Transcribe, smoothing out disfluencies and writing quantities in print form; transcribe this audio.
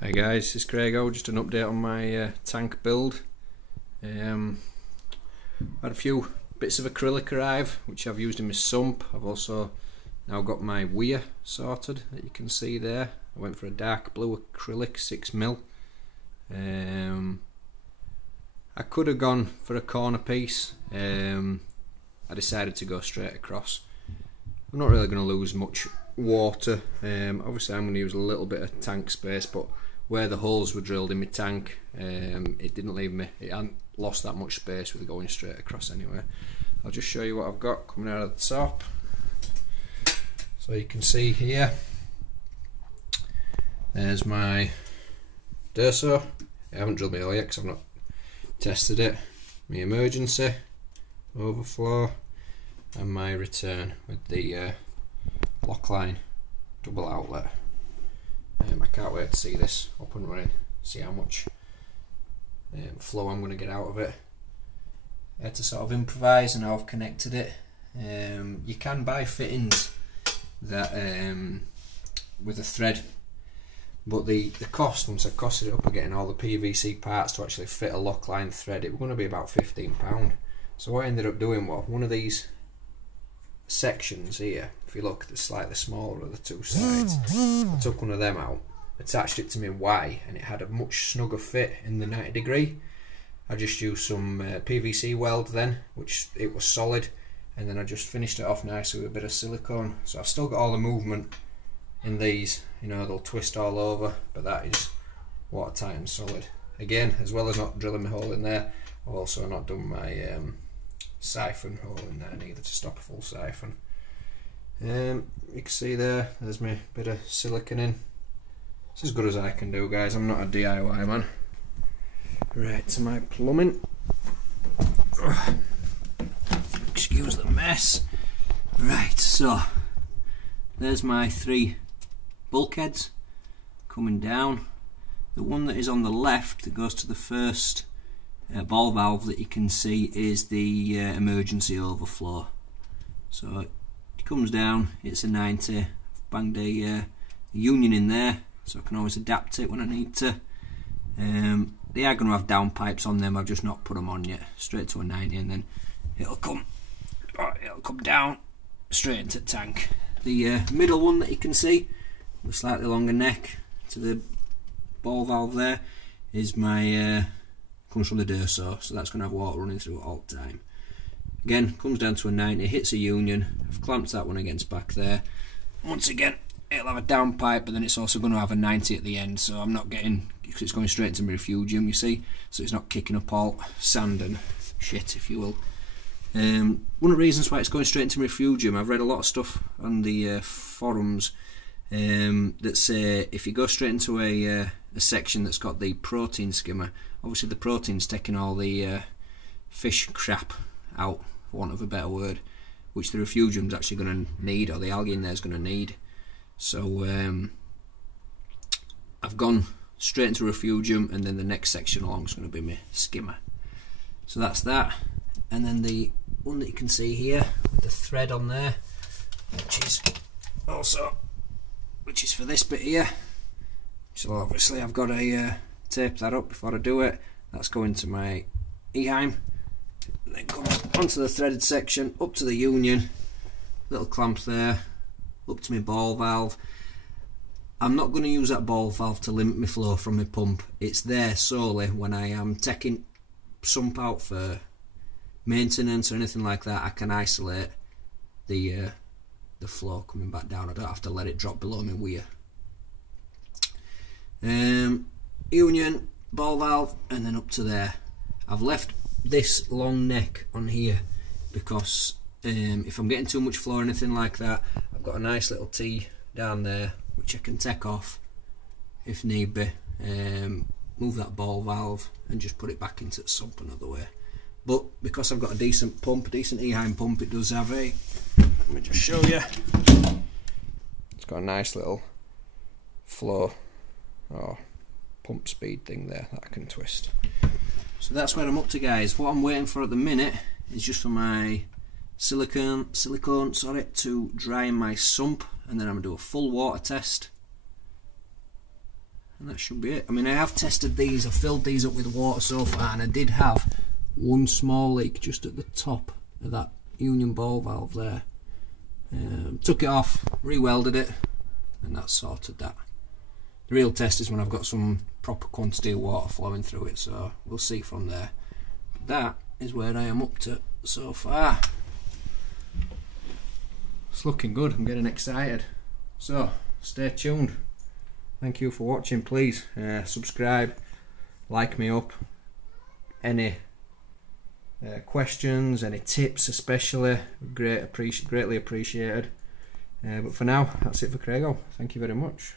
Hey guys, it's Craig. Just an update on my tank build. Had a few bits of acrylic arrive which I've used in my sump. I've also now got my weir sorted that you can see there. I went for a dark blue acrylic 6mm. I could have gone for a corner piece. I decided to go straight across. I'm not really going to lose much water. Obviously I'm going to use a little bit of tank space, but where the holes were drilled in my tank, it didn't leave me, it hadn't lost that much space with going straight across anyway. I'll just show you what I've got coming out of the top. So you can see here, there's my Durso. I haven't drilled my hole yet because I've not tested it. My emergency, overflow, and my return with the lock line double outlet. I can't wait to see this up and running, see how much flow I'm going to get out of it. I had to sort of improvise and how I've connected it. You can buy fittings that with a thread, but the cost, once I've costed it up and getting all the PVC parts to actually fit a lock line thread, it was going to be about £15. So what I ended up doing was, one of these sections here, if you look, they're slightly smaller of the two sides, I took one of them out, attached it to my Y, and it had a much snugger fit in the 90 degree. I just used some PVC weld then, which it was solid, and then I just finished it off nicely with a bit of silicone. So I've still got all the movement in these, you know, they'll twist all over, but that is watertight and solid. Again, as well as not drilling my hole in there, I've also not done my siphon hole in there neither to stop a full siphon. You can see there's my bit of silicone in. It's as good as I can do, guys. I'm not a DIY man. Right, to my plumbing. Excuse the mess. Right, so there's my 3 bulkheads coming down. The one that is on the left that goes to the first ball valve that you can see is the emergency overflow. So it comes down, it's a 90. I've banged a union in there so I can always adapt it when I need to. They are going to have downpipes on them, I've just not put them on yet. Straight to a 90, and then it'll come down straight into the tank. The middle one that you can see with slightly longer neck to the ball valve there is my comes from the Durso, so that's going to have water running through it all the time. Again, comes down to a 90, hits a union. I've clamped that one against back there. Once again, it'll have a downpipe, but then it's also going to have a 90 at the end, so I'm not getting, because it's going straight into my refugium, you see, so it's not kicking up all sand and shit, if you will. One of the reasons why it's going straight into my refugium, I've read a lot of stuff on the forums that say if you go straight into a section that's got the protein skimmer, obviously the protein's taking all the fish crap out, for want of a better word, which the refugium's actually going to need, or the algae in there is going to need. So I've gone straight into refugium, and then the next section along is going to be my skimmer. So that's that, and then the one that you can see here with the thread on there, which is for this bit here. So obviously I've got to tape that up before I do it. That's going to my Eheim, then comes onto the threaded section, up to the union, little clamp there, up to my ball valve. I'm not going to use that ball valve to limit my flow from my pump. It's there solely when I am taking sump out for maintenance or anything like that. I can isolate the flow coming back down. I don't have to let it drop below my weir. Union, ball valve, and then up to there. I've left this long neck on here because if I'm getting too much flow or anything like that, I've got a nice little T down there which I can take off if need be, move that ball valve and just put it back into the sump another way. But because I've got a decent pump, a decent Eheim pump, it does have a, let me just show you, it's got a nice little flow or pump speed thing there that I can twist. So that's where I'm up to, guys. What I'm waiting for at the minute is just for my silicone to dry in my sump, and then I'm going to do a full water test, and and that should be it. I mean, I have tested these, I've filled these up with water so far, and I did have one small leak just at the top of that union ball valve there. Took it off, re-welded it, and that sorted that. The real test is when I've got some proper quantity of water flowing through it, so we'll see from there. But that is where I am up to so far. It's looking good, I'm getting excited. So, stay tuned. Thank you for watching. Please subscribe, like me up. Any questions, any tips especially, greatly appreciated. But for now, that's it for Craigo. Thank you very much.